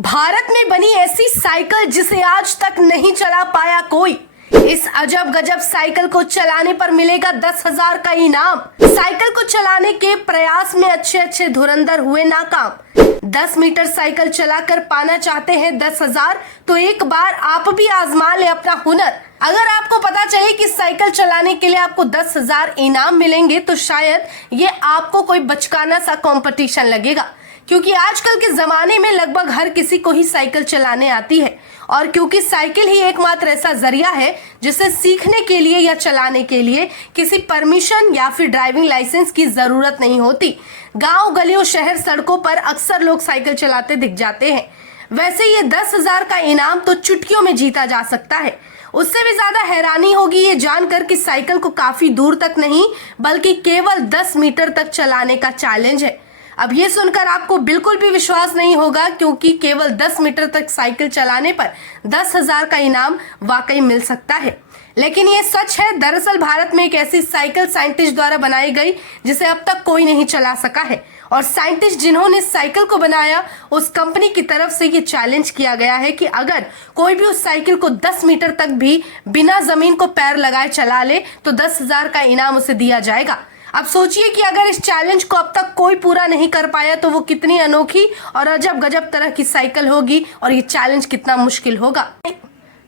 भारत में बनी ऐसी साइकिल जिसे आज तक नहीं चला पाया कोई। इस अजब गजब साइकिल को चलाने पर मिलेगा 10,000 का इनाम। साइकिल को चलाने के प्रयास में अच्छे धुरंधर हुए नाकाम। 10 मीटर साइकिल चलाकर पाना चाहते हैं 10,000, तो एक बार आप भी आजमा ले अपना हुनर। अगर आपको पता चले कि साइकिल चलाने के लिए आपको 10,000 इनाम मिलेंगे तो शायद ये आपको कोई बचकाना सा कंपटीशन लगेगा, क्योंकि आजकल के जमाने में लगभग हर किसी को ही साइकिल चलाने आती है। और क्योंकि साइकिल ही एकमात्र ऐसा जरिया है जिसे सीखने के लिए या चलाने के लिए किसी परमिशन या फिर ड्राइविंग लाइसेंस की जरूरत नहीं होती। गांव गलियों शहर सड़कों पर अक्सर लोग साइकिल चलाते दिख जाते हैं। वैसे ये 10,000 का इनाम तो चुटकियों में जीता जा सकता है। उससे भी ज्यादा हैरानी होगी ये जानकर कि साइकिल को काफी दूर तक नहीं बल्कि केवल 10 मीटर तक चलाने का चैलेंज है। अब ये सुनकर आपको बिल्कुल भी विश्वास नहीं होगा, क्योंकि केवल 10 मीटर तक साइकिल चलाने पर 10,000 का इनाम वाकई मिल सकता है। लेकिन ये सच है। दरअसल भारत में एक ऐसी साइकिल साइंटिस्ट द्वारा बनाई गई जिसे अब तक कोई नहीं चला सका है। और साइंटिस्ट जिन्होंने साइकिल को बनाया उस कंपनी की तरफ से ये चैलेंज किया गया है कि अगर कोई भी उस साइकिल को 10 मीटर तक भी बिना जमीन को पैर लगाए चला ले तो 10,000 का इनाम उसे दिया जाएगा। अब सोचिए कि अगर इस चैलेंज को अब तक कोई पूरा नहीं कर पाया तो वो कितनी अनोखी और अजब गजब तरह की साइकिल होगी और ये चैलेंज कितना मुश्किल होगा।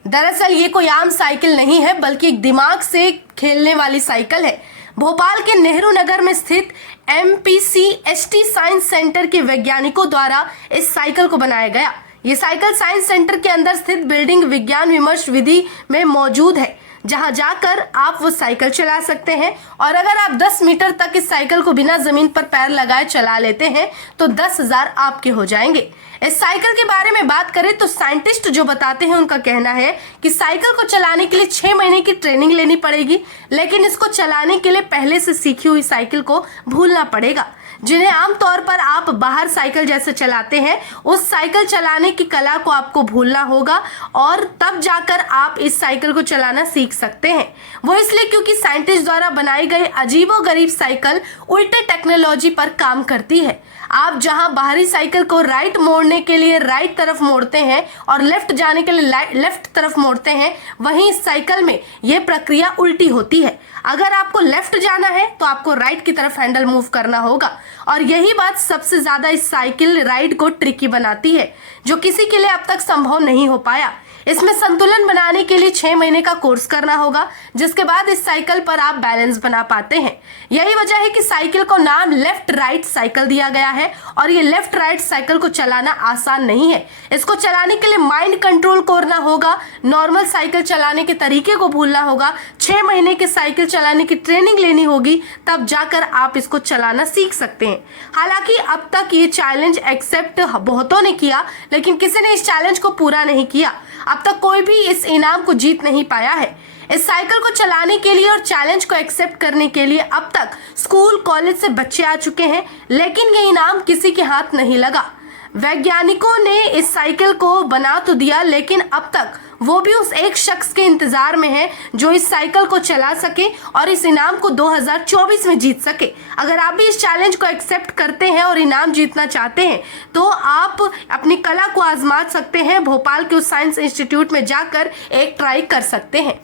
दरअसल ये कोई आम साइकिल नहीं है बल्कि एक दिमाग से खेलने वाली साइकिल है। भोपाल के नेहरू नगर में स्थित MPCST साइंस सेंटर के वैज्ञानिकों द्वारा इस साइकिल को बनाया गया। ये साइकिल साइंस सेंटर के अंदर स्थित बिल्डिंग विज्ञान विमर्श विधि में मौजूद है, जहां जाकर आप वो साइकिल चला सकते हैं। और अगर आप 10 मीटर तक इस साइकिल को बिना जमीन पर पैर लगाए चला लेते हैं तो 10,000 आपके हो जाएंगे। इस साइकिल के बारे में बात करें तो साइंटिस्ट जो बताते हैं उनका कहना है कि साइकिल को चलाने के लिए 6 महीने की ट्रेनिंग लेनी पड़ेगी, लेकिन इसको चलाने के लिए पहले से सीखी हुई साइकिल को भूलना पड़ेगा। जिन्हें आमतौर पर आप बाहर साइकिल जैसे चलाते हैं उस साइकिल चलाने की कला को आपको भूलना होगा और तब जाकर आप इस साइकिल को चलाना सीख सकते हैं। वो इसलिए क्योंकि साइंटिस्ट द्वारा बनाई गई अजीबोगरीब साइकिल उल्टे टेक्नोलॉजी पर काम करती है। आप जहां बाहरी साइकिल को राइट मोड़ने के लिए राइट तरफ मोड़ते हैं और लेफ्ट जाने के लिए लेफ्ट तरफ मोड़ते हैं, वहीं इस साइकिल में यह प्रक्रिया उल्टी होती है। अगर आपको लेफ्ट जाना है तो आपको राइट की तरफ हैंडल मूव करना होगा। और यही बात सबसे ज्यादा इस साइकिल राइड को ट्रिकी बनाती है, जो किसी के लिए अब तक संभव नहीं हो पाया। इसमें संतुलन बनाने के लिए 6 महीने का कोर्स करना होगा, जिसके बाद इस साइकिल पर आप बैलेंस बना पाते हैं। यही वजह है कि साइकिल को नाम लेफ्ट राइट साइकिल दिया गया है। और ये लेफ्ट राइट साइकिल को चलाना आसान नहीं है। इसको चलाने के लिए माइंड कंट्रोल करना होगा, नॉर्मल साइकिल चलाने के तरीके को भूलना होगा, 6 महीने की साइकिल चलाने की ट्रेनिंग लेनी होगी, तब जाकर आप इसको चलाना सीख सकते हैं। हालांकि अब तक ये चैलेंज एक्सेप्ट बहुतों ने किया, लेकिन किसी ने इस चैलेंज को पूरा नहीं किया। अब तक कोई भी इस इनाम को जीत नहीं पाया है। इस साइकिल को चलाने के लिए और चैलेंज को एक्सेप्ट करने के लिए अब तक स्कूल कॉलेज से बच्चे आ चुके हैं, लेकिन ये इनाम किसी के हाथ नहीं लगा। वैज्ञानिकों ने इस साइकिल को बना तो दिया, लेकिन अब तक वो भी उस एक शख्स के इंतजार में है जो इस साइकिल को चला सके और इस इनाम को 2024 में जीत सके। अगर आप भी इस चैलेंज को एक्सेप्ट करते हैं और इनाम जीतना चाहते हैं तो आप अपनी कला को आजमा सकते हैं। भोपाल के उस साइंस इंस्टीट्यूट में जाकर एक ट्राई कर सकते हैं।